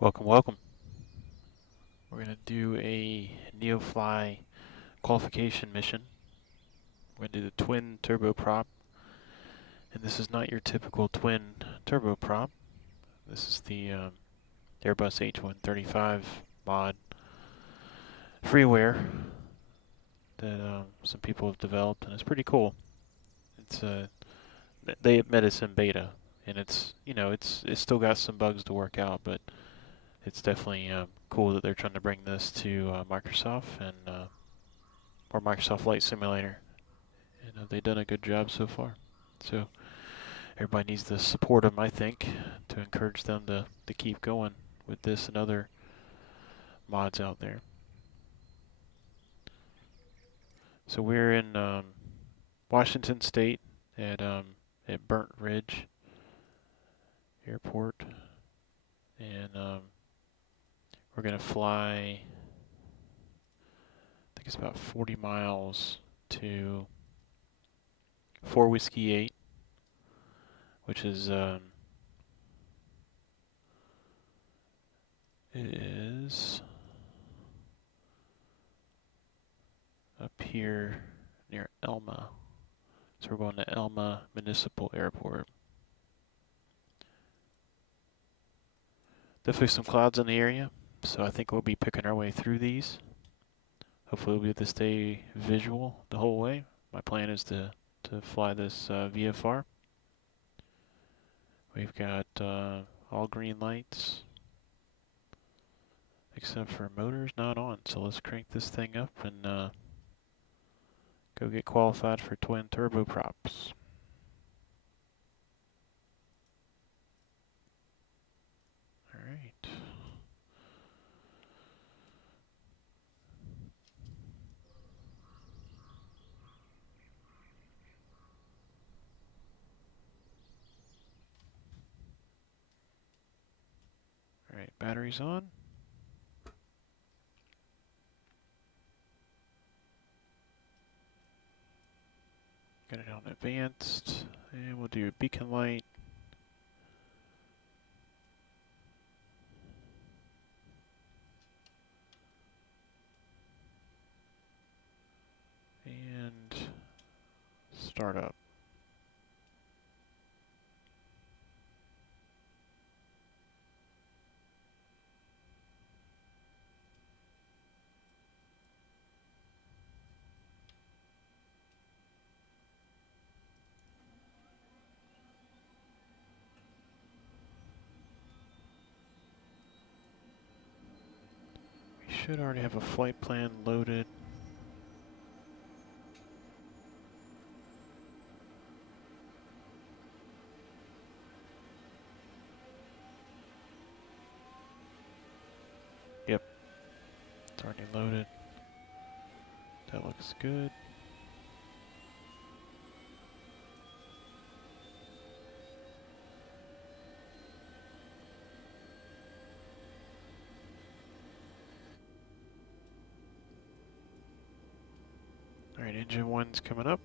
Welcome, welcome. We're going to do a Neofly qualification mission. We're going to do the twin turboprop. And this is not your typical twin turboprop. This is the Airbus H135 mod freeware that some people have developed, and it's pretty cool. It's they admit it's in beta, and it's still got some bugs to work out, but it's definitely cool that they're trying to bring this to Microsoft and or Microsoft Flight Simulator. And they've done a good job so far. So everybody needs to support them, I think, to encourage them to keep going with this and other mods out there. So we're in Washington State at Burt Ridge Airport, and we're gonna fly. I think it's about 40 miles to 4 Whiskey 8, which is it is up here near Elma. So we're going to Elma Municipal Airport. Definitely some clouds in the area, so I think we'll be picking our way through these. Hopefully we'll be able to stay visual the whole way. My plan is to fly this VFR. We've got all green lights, except for motors not on. So let's crank this thing up and go get qualified for twin turboprops. All right. All right, batteries on. Got it on advanced, and we'll do a beacon light. And start up. We should already have a flight plan loaded. Yep, it's already loaded. That looks good. Alright, engine 1's coming up.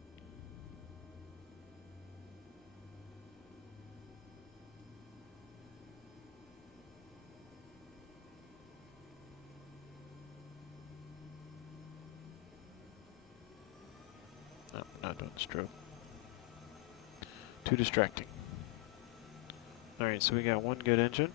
No, not doing strobe. Too distracting. Alright, so we got one good engine.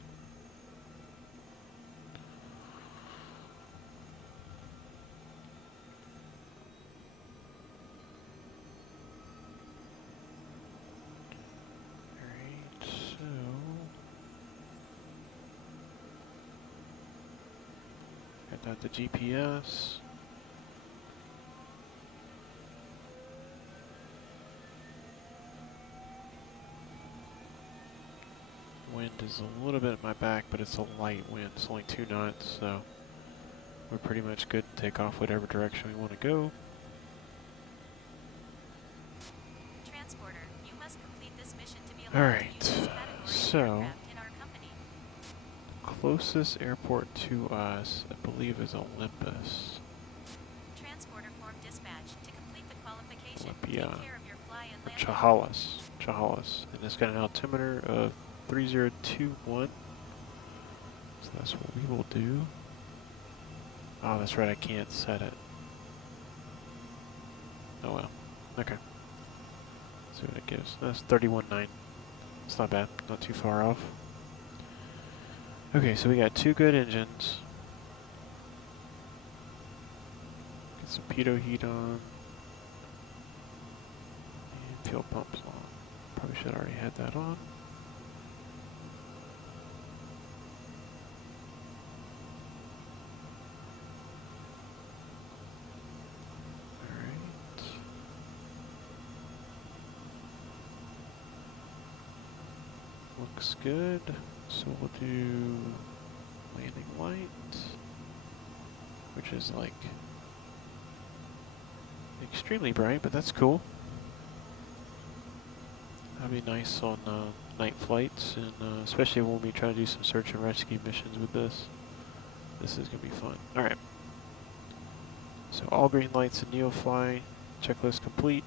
Alright, so got the GPS. Wind is a little bit at my back, but it's a light wind. It's only 2 knots, so we're pretty much good to take off whatever direction we want to go. Transporter, you must complete this mission to be All allowed right, to use this category so aircraft in our company. closest airport to us, I believe, is Olympus. Transporter form dispatch to complete the qualification. Olympia. Take care of your fly and land. Chehalis, and it's got an altimeter of 3021. So So that's what we will do. Oh, that's right, I can't set it. Oh well. Okay. See what it gives. That's 31.9. It's not bad. Not too far off. Okay, so we got 2 good engines. Get some pitot heat on. And fuel pumps on. Probably should already had that on. Alright. Looks good. So we'll do landing light, which is like extremely bright, but that's cool. That'd be nice on night flights, and especially when we try to do some search and rescue missions with this. This is going to be fun. Alright. So all green lights in Neofly. Checklist complete.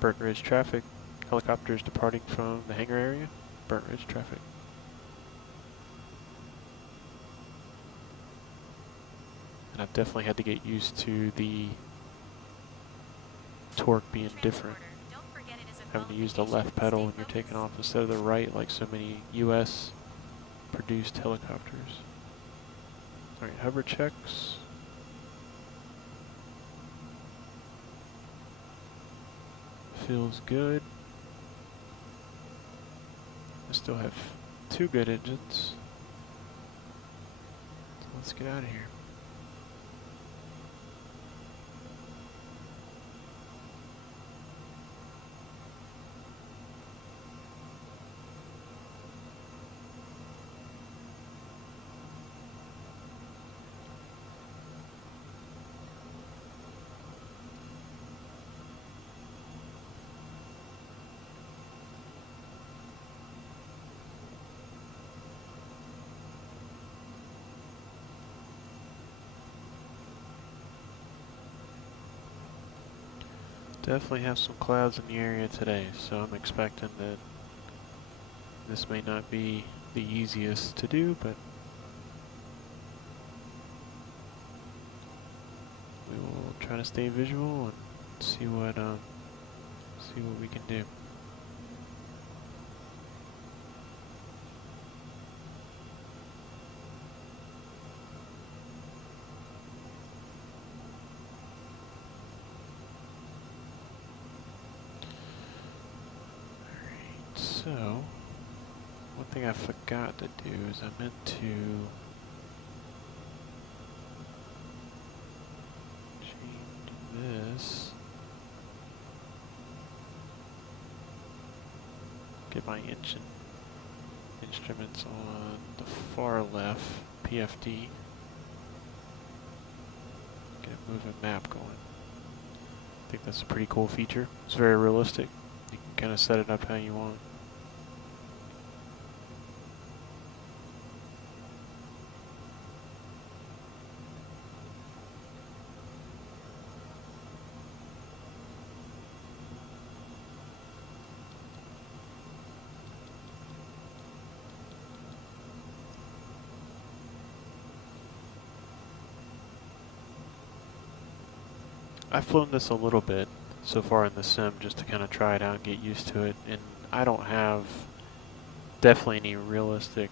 Burt Ridge traffic. Helicopters departing from the hangar area. Burt Ridge traffic. And I've definitely had to get used to the torque being different. Having to use the left pedal when you're taking off instead of the right, like so many US produced helicopters. Alright, hover checks. Feels good. I still have 2 good engines. So let's get out of here. Definitely have some clouds in the area today, so I'm expecting that this may not be the easiest to do, but we will try to stay visual and see what we can do. So, one thing I forgot to do is I meant to change this. Get my engine instruments on the far left, PFD. Get a moving map going. I think that's a pretty cool feature. It's very realistic. You can kind of set it up how you want. I've flown this a little bit so far in the sim just to kind of try it out and get used to it, and I don't have definitely any realistic,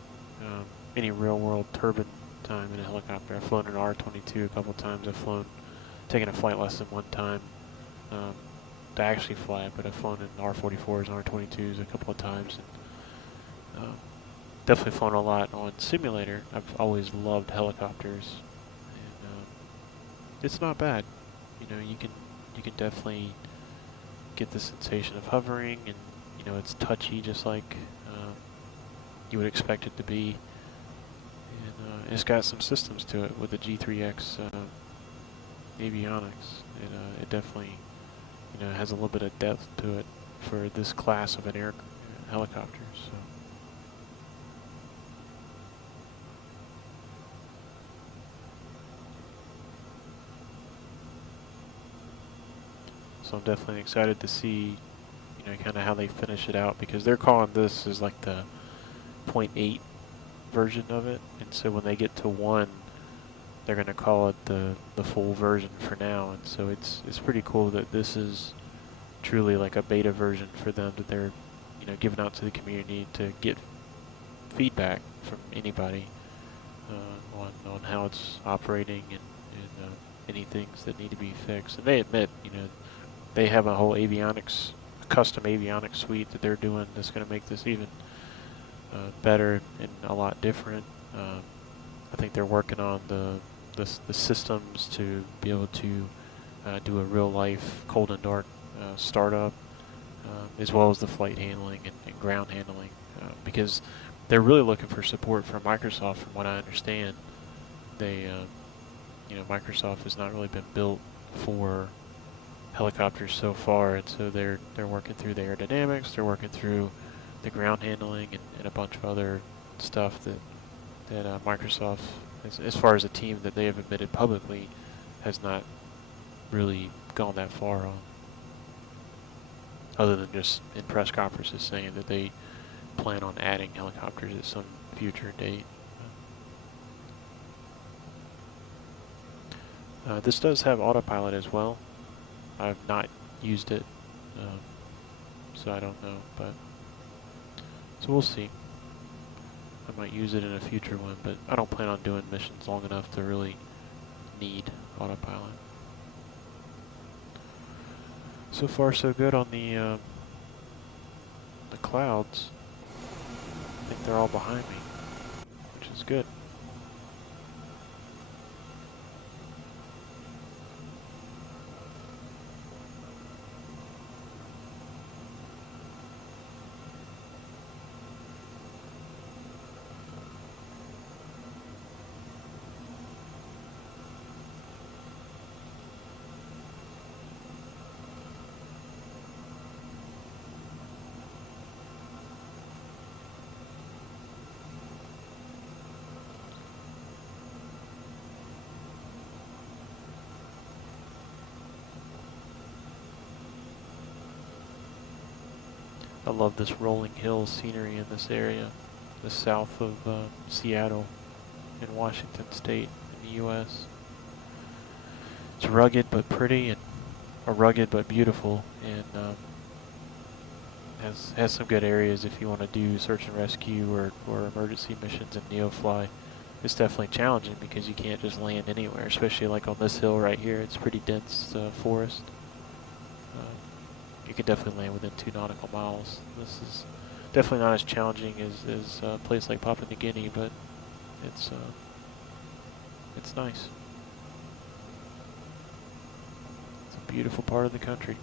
any real world turbine time in a helicopter. I've flown an R-22 a couple times. I've taken a flight lesson one time to actually fly it, but I've flown in R-44s and R-22s a couple of times, and definitely flown a lot on simulator. I've always loved helicopters, and it's not bad. You know, you can definitely get the sensation of hovering, and you know it's touchy, just like you would expect it to be. And it's got some systems to it with the G3X avionics. It definitely, you know, has a little bit of depth to it for this class of an helicopter. So I'm definitely excited to see, you know, kind of how they finish it out, because they're calling this as like the 0.8 version of it, and so when they get to 1, they're going to call it the full version for now. And so it's pretty cool that this is truly like a beta version for them that they're giving out to the community to get feedback from anybody on how it's operating and any things that need to be fixed. And they admit, they have a whole avionics, custom avionics suite that they're doing that's going to make this even better and a lot different. I think they're working on the systems to be able to do a real life cold and dark startup, as well as the flight handling and ground handling, because they're really looking for support from Microsoft. From what I understand, Microsoft has not really been built for helicopters so far, and so they're working through the aerodynamics, they're working through the ground handling and a bunch of other stuff that Microsoft, as far as a team that they have admitted publicly, has not really gone that far on, other than just in press conferences saying that they plan on adding helicopters at some future date. This does have autopilot as well. I've not used it, so I don't know, but so we'll see. I might use it in a future one, but I don't plan on doing missions long enough to really need autopilot. So far, so good on the clouds. I think they're all behind me, which is good. I love this rolling hill scenery in this area, the south of Seattle in Washington State in the U.S. It's rugged but pretty, or rugged but beautiful, and has some good areas if you want to do search and rescue or emergency missions in Neofly. It's definitely challenging because you can't just land anywhere, especially like on this hill right here. It's pretty dense forest. You can definitely land within 2 nautical miles. This is definitely not as challenging as a place like Papua New Guinea, but it's nice. It's a beautiful part of the country.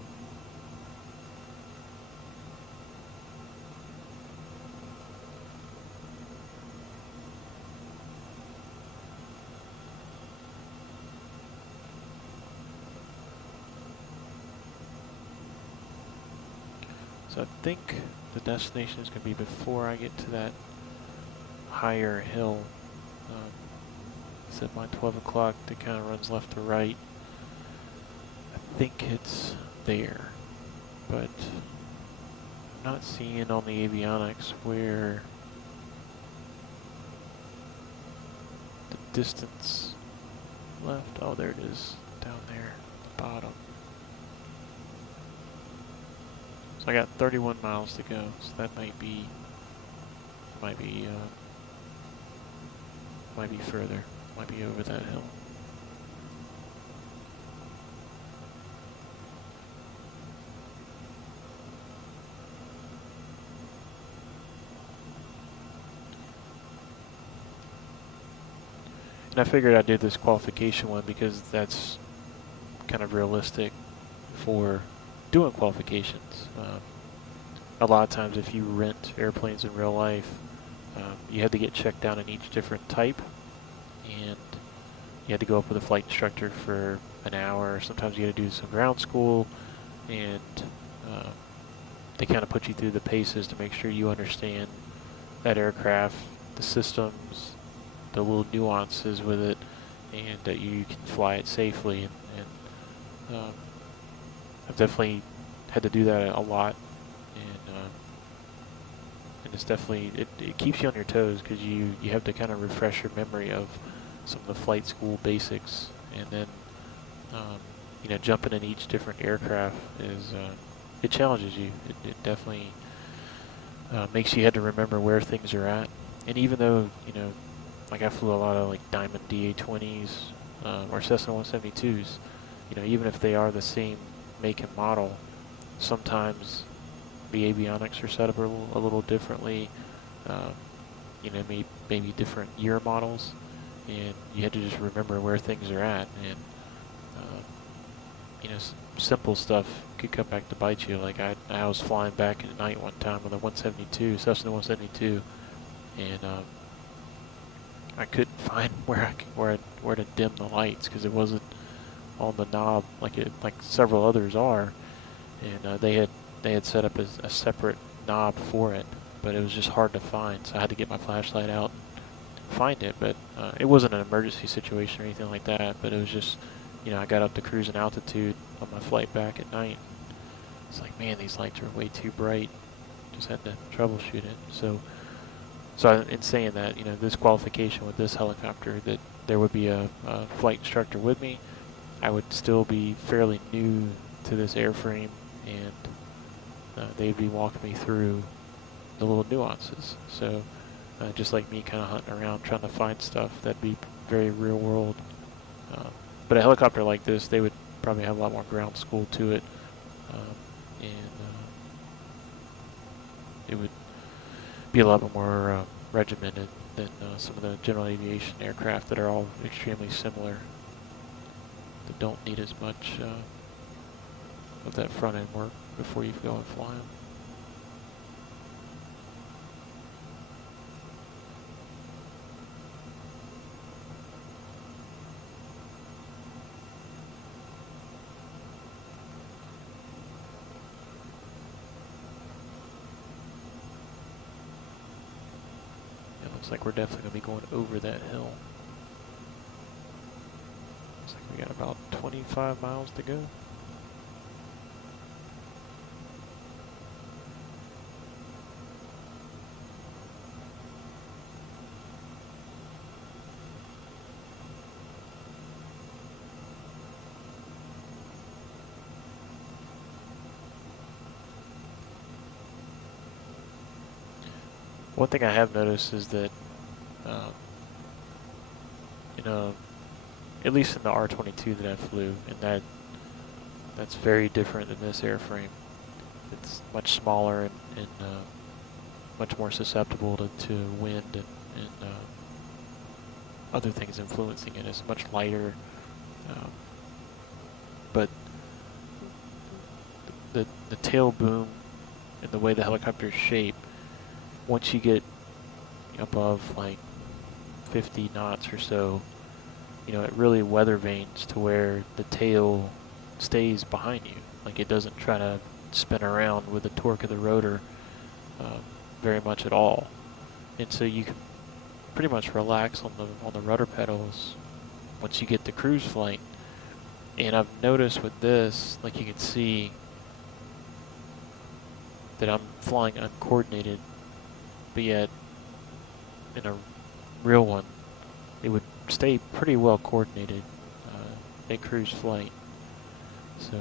So I think the destination is going to be before I get to that higher hill. Set my 12 o'clock that kind of runs left to right. I think it's there, but I'm not seeing on the avionics where the distance left. Oh, there it is, down there at the bottom. So I got 31 miles to go, so that might be further, might be over that hill. And I figured I'd do this qualification one because that's kind of realistic for doing qualifications. A lot of times if you rent airplanes in real life, you had to get checked down in each different type, and you had to go up with a flight instructor for an hour. Sometimes you had to do some ground school, and they kind of put you through the paces to make sure you understand that aircraft, the systems, the little nuances with it, and that you can fly it safely. And I've definitely had to do that a lot, and it's definitely, it keeps you on your toes because you have to kind of refresh your memory of some of the flight school basics, and then you know, jumping in each different aircraft is it challenges you. It definitely makes you have to remember where things are at. And even though, you know, like I flew a lot of like Diamond DA-20s or Cessna 172s, you know, even if they are the same make and model, sometimes the avionics are set up a little differently. Um, you know, maybe different year models, and you had to just remember where things are at. And you know, simple stuff could come back to bite you. Like I was flying back at night one time with a 172, Cessna 172, and I couldn't find where to dim the lights because it wasn't on the knob like several others are, and they had set up a separate knob for it, but it was just hard to find. So I had to get my flashlight out and find it. But it wasn't an emergency situation or anything like that. But it was just, you know, I got up to cruising altitude on my flight back at night. It's like, man, these lights are way too bright. Just had to troubleshoot it. So in saying that, you know, this qualification with this helicopter, that there would be a flight instructor with me. I would still be fairly new to this airframe, and they'd be walking me through the little nuances. So just like me kind of hunting around trying to find stuff, that'd be very real world. But a helicopter like this, they would probably have a lot more ground school to it, and it would be a lot more regimented than some of the general aviation aircraft that are all extremely similar, that don't need as much of that front end work before you go and fly them. It looks like we're definitely going to be going over that hill. Looks like we got about 25 miles to go. One thing I have noticed is that, you know, at least in the R22 that I flew, and that's very different than this airframe. It's much smaller and much more susceptible to wind and other things influencing it. It's much lighter, but the tail boom and the way the helicopter is shaped, once you get above like 50 knots or so, you know, it really weather vanes to where the tail stays behind you. Like it doesn't try to spin around with the torque of the rotor very much at all. And so you can pretty much relax on the rudder pedals once you get to cruise flight. And I've noticed with this, like you can see that I'm flying uncoordinated, but yet in a real one, it would stay pretty well coordinated at cruise flight. So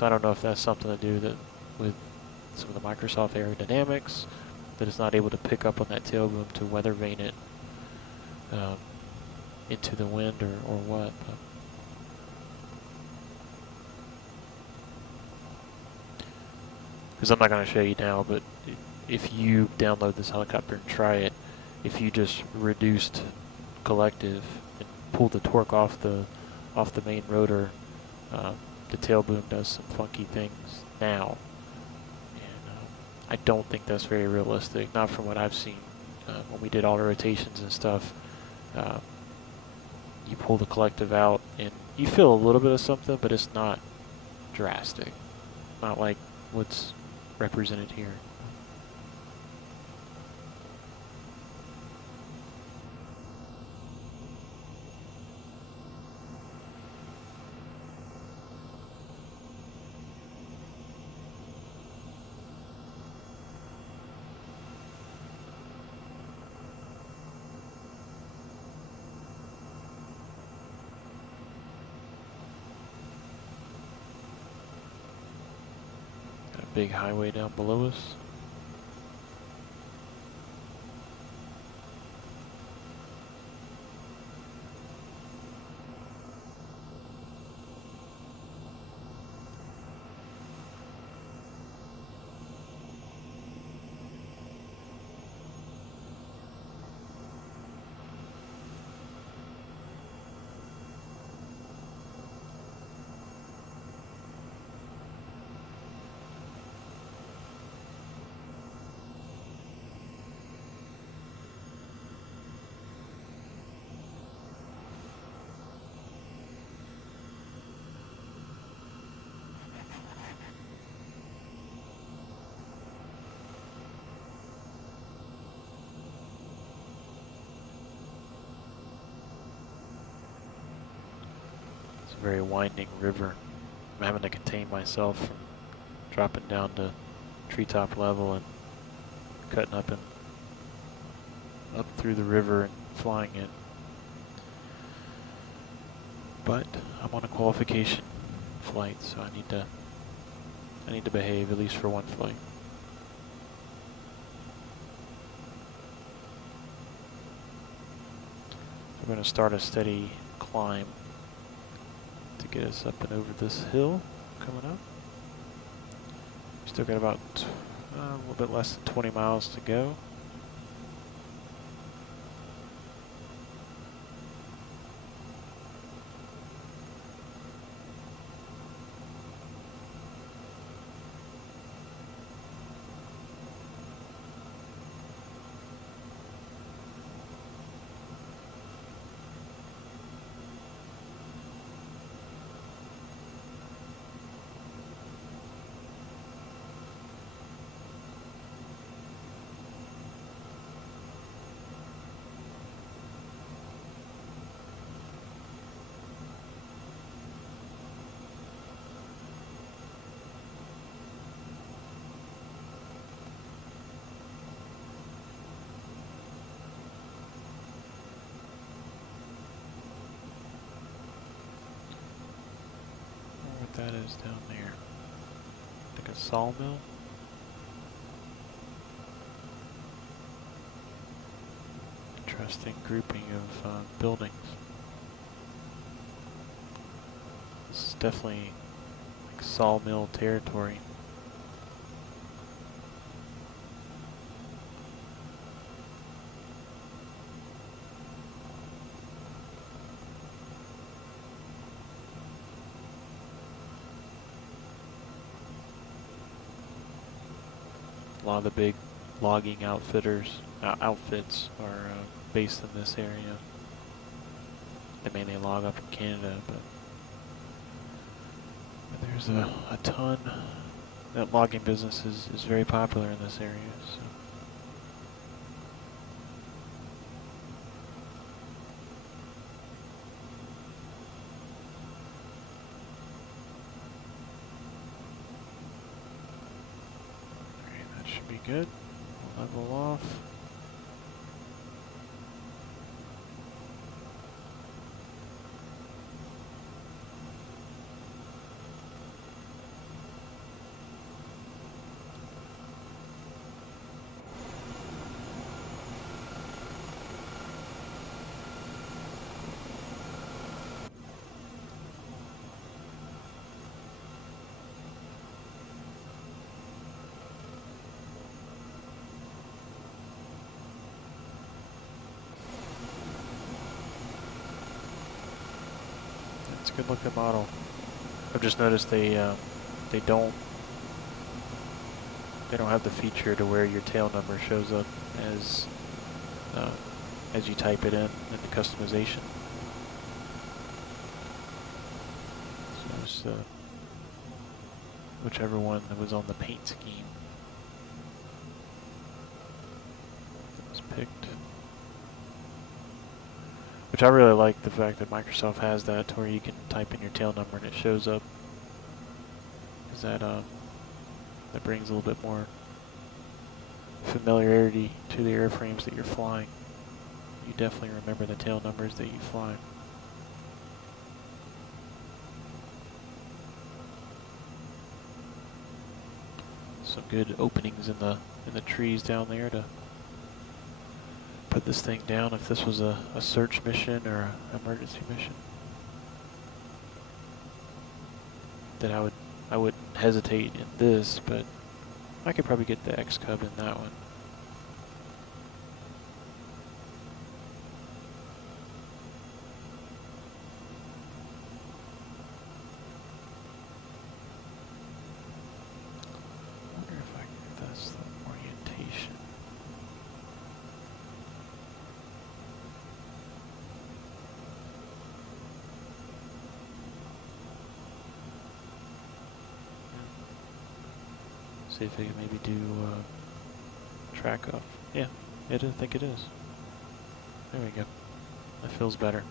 I don't know if that's something to do with some of the Microsoft aerodynamics, that it's not able to pick up on that tail boom to weather vane it into the wind or what. Because I'm not going to show you now, but if you download this helicopter and try it, if you just reduced collective and pulled the torque off the main rotor, the tail boom does some funky things now, and I don't think that's very realistic. Not from what I've seen when we did all the rotations and stuff. You pull the collective out and you feel a little bit of something, but it's not drastic. Not like what's represented here. big highway down below us. It's a very winding river. I'm having to contain myself from dropping down to treetop level and cutting up and up through the river and flying in. But I'm on a qualification flight, so I need to behave at least for one flight. I'm going to start a steady climb to get us up and over this hill coming up. Still got about a little bit less than 20 miles to go. That is down there. Like a sawmill. Interesting grouping of buildings. This is definitely like sawmill territory. A lot of the big logging outfits are based in this area. They mainly log up in Canada, but there's a ton. That logging business is very popular in this area. So. Should be good. Level off. It's a good looking model. I've just noticed they don't have the feature to where your tail number shows up as you type it in the customization. So it's whichever one that was on the paint scheme was picked. Which I really like the fact that Microsoft has that to where you can type in your tail number and it shows up. Because that brings a little bit more familiarity to the airframes that you're flying. You definitely remember the tail numbers that you fly. some good openings in the trees down there to put this thing down if this was a search mission or an emergency mission. Then I wouldn't hesitate in this, but I could probably get the X-Cub in that one. I wonder if that's the orientation. See if I can maybe do track off. Yeah, I think it is. There we go. That feels better.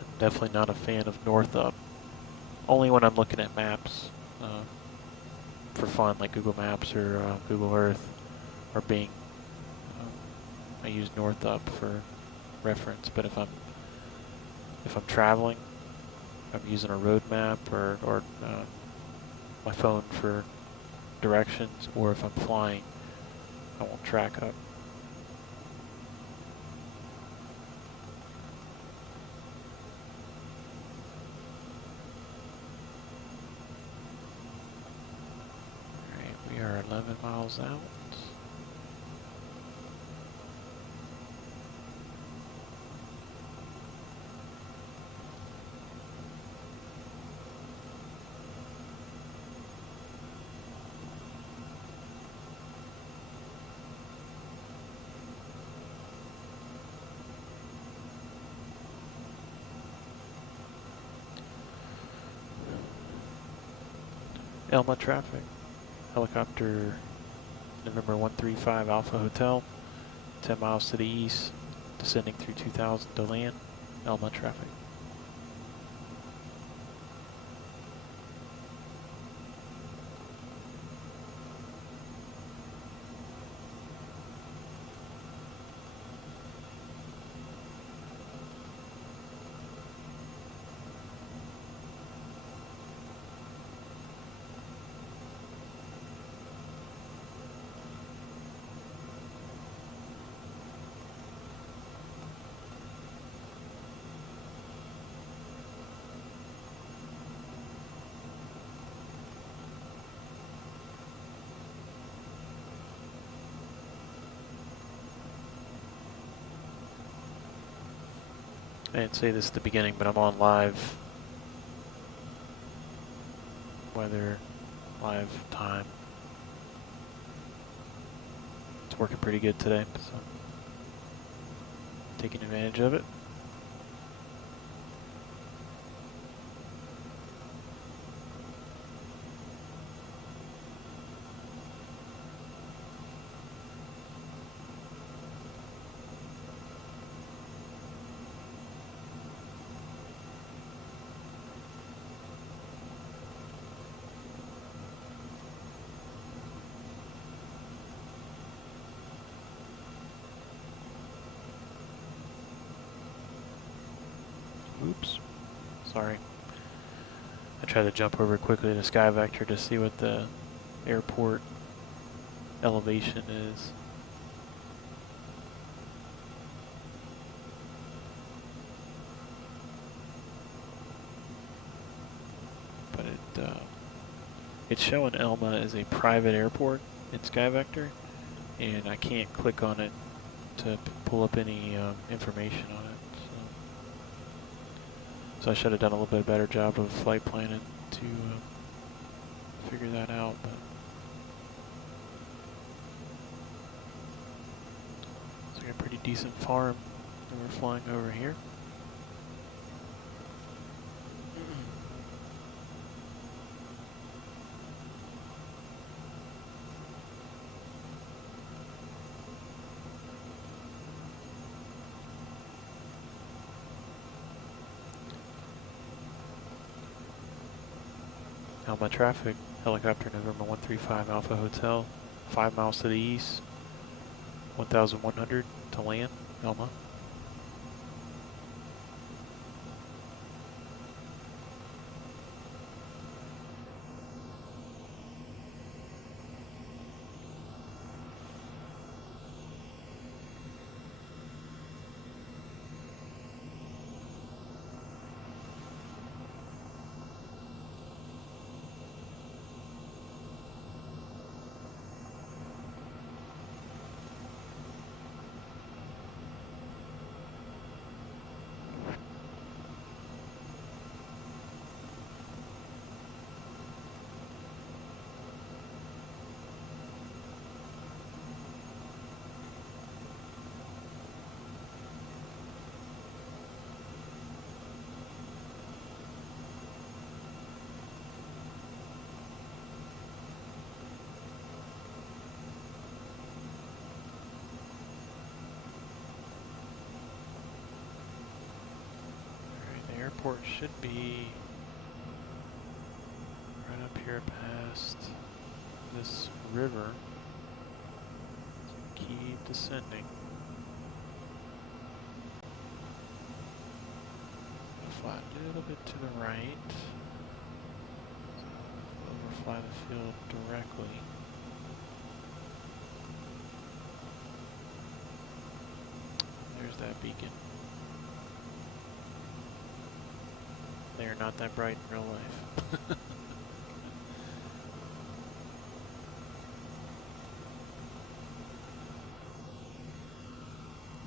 I'm definitely not a fan of north up. Only when I'm looking at maps for fun, like Google Maps or Google Earth or Bing. I use north up for reference, but if I'm traveling, I'm using a road map or my phone for directions, or if I'm flying, I won't track up. Alright, we are 11 miles out. Elma traffic, helicopter November 135 Alpha Hotel, 10 miles to the east, descending through 2000 to land, Elma traffic. I didn't say this at the beginning, but I'm on live weather, live time. It's working pretty good today, so taking advantage of it. Oops, sorry. I tried to jump over quickly to Sky Vector to see what the airport elevation is. But it's showing Elma as a private airport in Sky Vector, and I can't click on it to pull up any information on it. So I should have done a little bit better job of flight planning to figure that out. But it's like a pretty decent farm that we're flying over here. Elma traffic, helicopter November 135 Alpha Hotel, 5 miles to the east, 1,100 to land, Elma. airport should be right up here past this river. Keep descending. Fly a little bit to the right. Overfly the field directly. There's that beacon. They are not that bright in real life.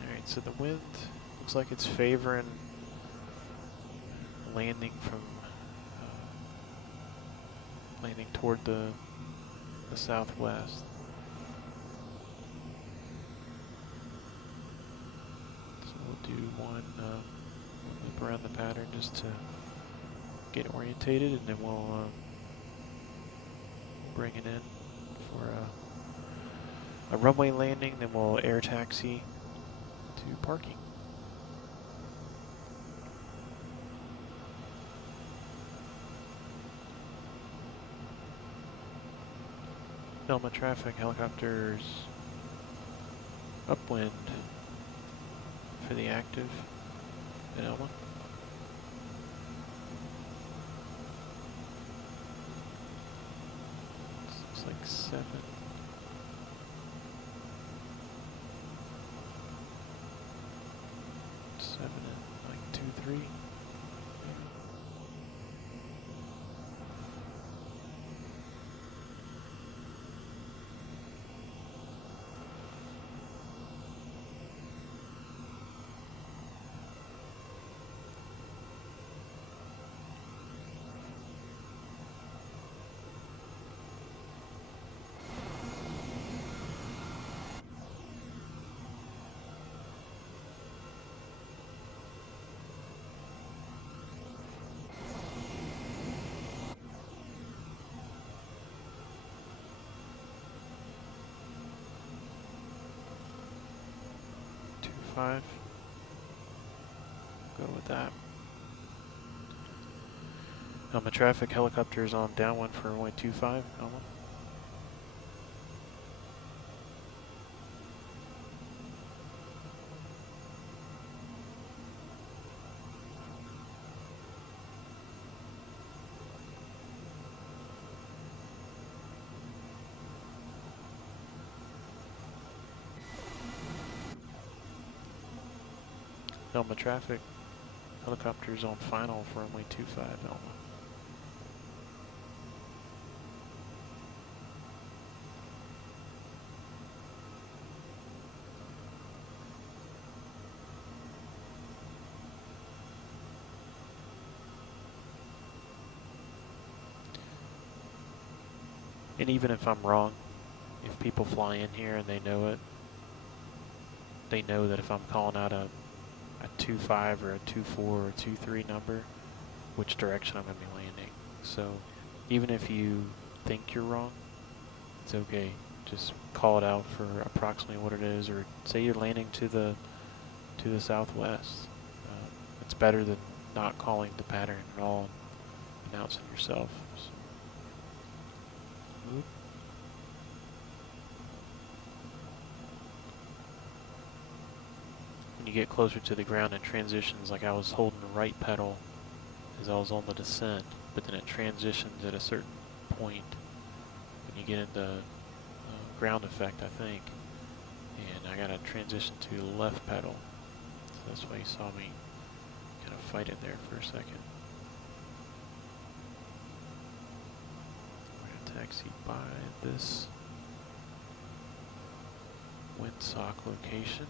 Alright, so the wind looks like it's favoring landing from landing toward the southwest. So we'll do one loop around the pattern just to get orientated, and then we'll bring it in for a runway landing, then we'll air taxi to parking. Elma traffic, helicopters, upwind for the active at Elma. Looks like 7. 7 and like 2, 3. Maybe. Go with that. Elma traffic, helicopters on downwind for runway 25, Elma. Elma traffic, helicopters on final for runway 25, Elma. And even if I'm wrong, if people fly in here and they know it, they know that if I'm calling out a 2.5 or a 2.4 or 2.3 number, which direction I'm going to be landing. So even if you think you're wrong, it's okay. Just call it out for approximately what it is, or say you're landing to the southwest. It's better than not calling the pattern at all and announcing yourself. So, oop. When you get closer to the ground, it transitions. Like I was holding the right pedal as I was on the descent, but then it transitions at a certain point when you get into ground effect, I think. And I got to transition to the left pedal. So that's why you saw me kind of fight it there for a second. We're going to taxi by this windsock location.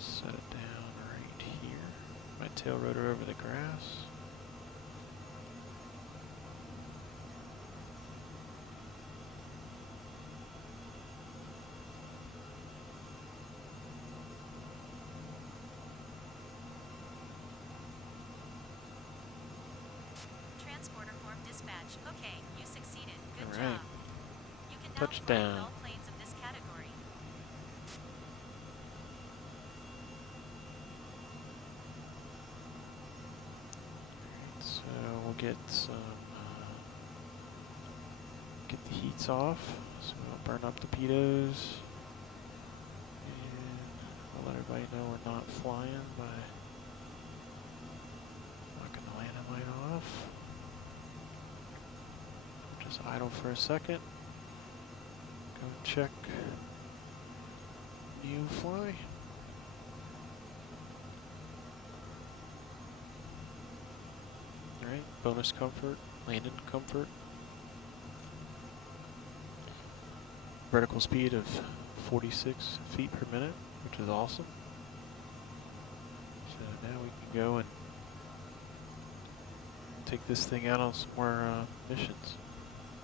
Set it down right here. My tail rotor over the grass. Transporter form dispatch. Okay, you succeeded. Good All right. job. You now flying touchdown. all planes of this category. So we'll get some, get the heats off. So we'll burn up the pitos. And I'll let everybody know we're not flying by knocking the landing light off. Just idle for a second. Go check Neofly. Alright, bonus comfort, landing comfort. Vertical speed of 46 feet per minute, which is awesome. So now we can go and take this thing out on some more missions.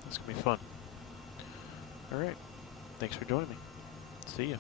It's going to be fun. Alright, thanks for joining me. See ya.